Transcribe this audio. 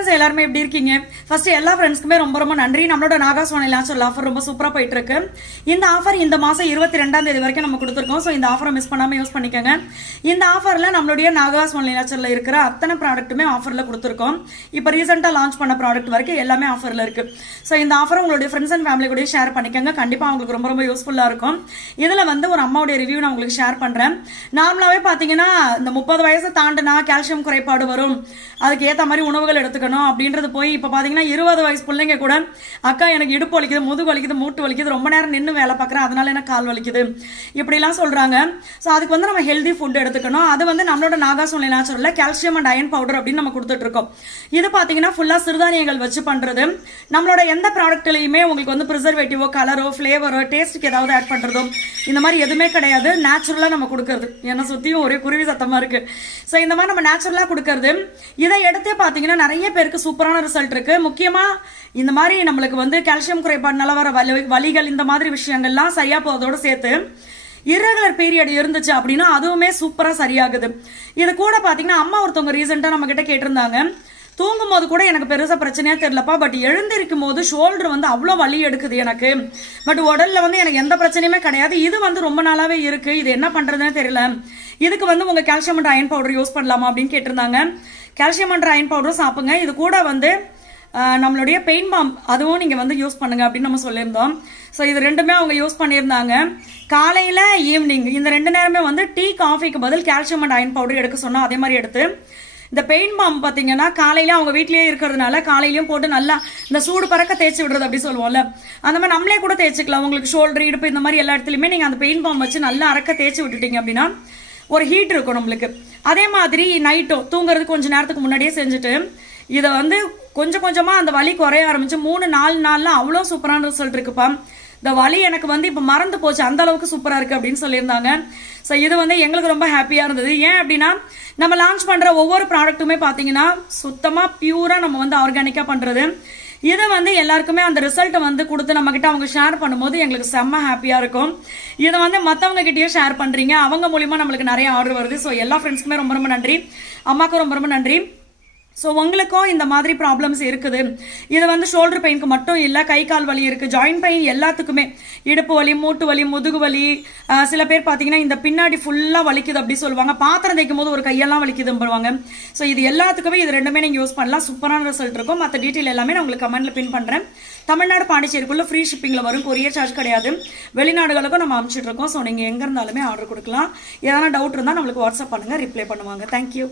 Friends எல்லாரும் எப்படி இருக்கீங்க? ஃபர்ஸ்ட் எல்லா ஃப்ரெண்ட்ஸ்க்குமே ரொம்ப ரொம்ப நன்றி. நம்மளோட நாகாஸ் ஆன்லைன் லான்ச் ஆஃபர் ரொம்ப சூப்பரா போயிட்டு இருக்கு. இந்த ஆஃபர் இந்த மாசம் 22ஆம் தேதி வரைக்கும் நம்ம கொடுத்துருக்கோம். ஸோ இந்த ஆஃபரை மிஸ் பண்ணாம யூஸ் பண்ணிக்கோங்க. இந்த ஆஃபர்ல நம்மளுடைய நாகாஸ் ஆன்லைன் லான்ச்ல இருக்கிற அத்தனை ப்ராடக்ட்டுமே ஆஃபர்ல கொடுத்துருக்கோம். இப்போ ரீசெண்டா லான்ச் பண்ண ப்ராடக்ட் வரைக்கும் எல்லாமே ஆஃபர்ல இருக்கு. ஸோ இந்த ஆஃபரை உங்களுடைய ஃப்ரெண்ட்ஸ் அண்ட் ஃபேமிலி கூட ஷேர் பண்ணிக்கோங்க. கண்டிப்பா அவங்களுக்கு ரொம்ப ரொம்ப யூஸ்ஃபுல்லா இருக்கும். இதுல ஒரு அம்மாவுடைய ரிவ்யூ நான் உங்களுக்கு ஷேர் பண்றேன். நார்மலாவே பாத்தீங்கன்னா இந்த 30 வயசு தாண்டினா கால்சியம் குறைபாடு வரும், அதுக்கு ஏற்ற மாதிரி உணவுகள் எடுத்துக்கணும் அப்படின்றது போய் இப்போ பார்த்தீங்கன்னா 20 வயசு பிள்ளைங்க கூட அக்கா எனக்கு இடுப்பு வலிக்குது, முதுகு வலிக்குது, மூட்டு வலிக்குது, ரொம்ப நேரம் நின்று வேலை பார்க்குறேன், அதனால எனக்கு கால் வலிக்குது, இப்படிலாம் சொல்கிறாங்க. ஸோ அதுக்கு நம்ம ஹெல்தி ஃபுட் எடுத்துக்கணும். அது நம்மளோட நாகாஸ் ஆன்லைன் நேச்சுரலில் கால்சியம் அண்ட் அயன் பவுடர் அப்படின்னு நம்ம கொடுத்துட்ருக்கோம். இது பார்த்தீங்கன்னா ஃபுல்லாக சிறுதானியங்கள் வச்சு பண்ணுறது. நம்மளோட எந்த ப்ராடக்ட்லையுமே உங்களுக்கு ப்ரிசர்வேட்டிவோ கலரோ ஃப்ளேவரோ டேஸ்ட்டுக்கு ஏதாவது ஆட் பண்ணுறதோ இந்த மாதிரி எதுவுமே கிடையாது. நேச்சுரலாக நம்ம கொடுக்கறது. என்னை சுற்றியும் ஒரே குருவி சத்தமாக இருக்குது. ஸோ இந்த மாதிரி நம்ம நேச்சுரலாக கொடுக்கறது. இதை எடுத்தே பார்த்தீங்கன்னா நிறைய பேருக்கு சூப்பரான ரிசல்ட் இருக்கு. முக்கியமாக இந்த மாதிரி நம்மளுக்கு கால்சியம் குறைபாடுனால வர வலிகள் இந்த மாதிரி விஷயங்கள்லாம் சரியா போவதோடு சேர்த்து இரகுலர் பீரியட் இருந்துச்சு அப்படின்னா அதுவுமே சூப்பரா சரியாகுது. இது கூட பார்த்தீங்கன்னா அம்மா ஒருத்தவங்க ரீசெண்டாக நம்ம கிட்ட கேட்டிருந்தாங்க, தூங்கும் போது கூட எனக்கு பெருசா பிரச்சனையா தெரியலப்பா, பட் எழுந்திருக்கும் போது ஷோல்டர் அவ்வளோ வலி எடுக்குது எனக்கு, பட் உடல்ல எனக்கு எந்த பிரச்சனையுமே கிடையாது, இது ரொம்ப நாளாவே இருக்கு, இது என்ன பண்றதுன்னு தெரியல, இதுக்கு உங்க calcium and iron powder use பண்ணலாமா அப்படின்னு கேட்டிருந்தாங்க. கால்சியம் அண்ட் அயன் பவுடரும் சாப்பிடுங்க. இது கூட நம்மளுடைய பெயின் பாம் அதுவும் நீங்க யூஸ் பண்ணுங்க அப்படின்னு நம்ம சொல்லியிருந்தோம். ஸோ இது ரெண்டுமே அவங்க யூஸ் பண்ணியிருந்தாங்க. காலையில ஈவினிங் இந்த 2 நேரமே டீ காஃபிக்கு பதில் கால்சியம் அண்ட் அயன் பவுடர் எடுக்க சொன்னா அதே மாதிரி எடுத்து, இந்த பெயின் பாம் பார்த்தீங்கன்னா காலையில அவங்க வீட்லயே இருக்கிறதுனால காலையிலயும் போட்டு நல்லா இந்த சூடு பறக்க தேய்ச்சி விடுறது அப்படி சொல்லுவோம்ல, அந்த மாதிரி நம்மளே கூட தேய்ச்சிக்கலாம். உங்களுக்கு ஷோல்டர் இடுப்பு இந்த மாதிரி எல்லா இடத்துலையுமே நீங்க அந்த பெயின் பாம் வச்சு நல்லா அறக்க தேய்ச்சி விட்டுட்டீங்க அப்படின்னா ஒரு ஹீட் இருக்கும் நம்மளுக்கு. அதே மாதிரி நைட்டோ தூங்குறதுக்கு கொஞ்சம் நேரத்துக்கு முன்னாடியே செஞ்சுட்டு இதை கொஞ்சம் கொஞ்சமா அந்த வலி குறைய ஆரம்பிச்சு 3-4 நாள்ல அவ்வளோ சூப்பரான ரிசல்ட் இருக்குப்பா. இந்த வலி எனக்கு இப்போ மறந்து போச்சு, அந்த அளவுக்கு சூப்பரா இருக்கு அப்படின்னு சொல்லியிருந்தாங்க. ஸோ இது எங்களுக்கு ரொம்ப ஹாப்பியா இருந்தது. ஏன் அப்படின்னா நம்ம லான்ச் பண்ற ஒவ்வொரு ப்ராடக்ட்டுமே பார்த்தீங்கன்னா சுத்தமா பியூரா நம்ம ஆர்கானிக்கா பண்றது. இதை எல்லாருக்குமே அந்த ரிசல்ட்டை கொடுத்து நம்ம கிட்ட அவங்க ஷேர் பண்ணும்போது எங்களுக்கு செம்ம ஹாப்பியா இருக்கும். இதை மற்றவங்க கிட்டயும் ஷேர் பண்றீங்க, அவங்க மூலியமா நம்மளுக்கு நிறைய ஆர்டர் வருது. ஸோ எல்லா ஃப்ரெண்ட்ஸ்க்குமே ரொம்ப ரொம்ப நன்றி, அம்மாக்கும் ரொம்ப ரொம்ப நன்றி. ஸோ உங்களுக்கும் இந்த மாதிரி ப்ராப்ளம்ஸ் இருக்குது. இது ஷோல்டர் பெயினுக்கு மட்டும் இல்லை, கை கால் வலி இருக்கு, ஜாயின்ட் பெயின் எல்லாத்துக்குமே, இடுப்பு வலி, மூட்டு வலி, முதுகு வலி, சில பேர் பார்த்தீங்கன்னா இந்த பின்னாடி ஃபுல்லாக வலிக்குது அப்படி சொல்லுவாங்க, பாத்திரம் தேய்க்கும் போது ஒரு கையெல்லாம் வலிக்குதுன்னு. ஸோ இது எல்லாத்துக்குமே இது ரெண்டுமே நீங்கள் யூஸ் பண்ணலாம், சூப்பரான ரிசல்ட் இருக்கும். மற்ற டீட்டெயில் எல்லாமே நான் உங்களுக்கு கமெண்ட்ல பின் பண்ணுறேன். தமிழ்நாடு பாண்டிச்சேரிக்குள்ள ஃப்ரீ ஷிப்பிங்கில் வரும், கொரியர் சார்ஜ் கிடையாது. வெளிநாடுகளுக்கும் நம்ம அனுப்பிச்சிட்டு இருக்கோம். ஸோ நீங்கள் எங்கே இருந்தாலுமே ஆர்டர் கொடுக்கலாம். ஏதாவது டவுட் இருந்தால் நம்மளுக்கு வாட்ஸ்அப் பண்ணுங்க, ரிப்ளை பண்ணுவாங்க. தேங்க்யூ.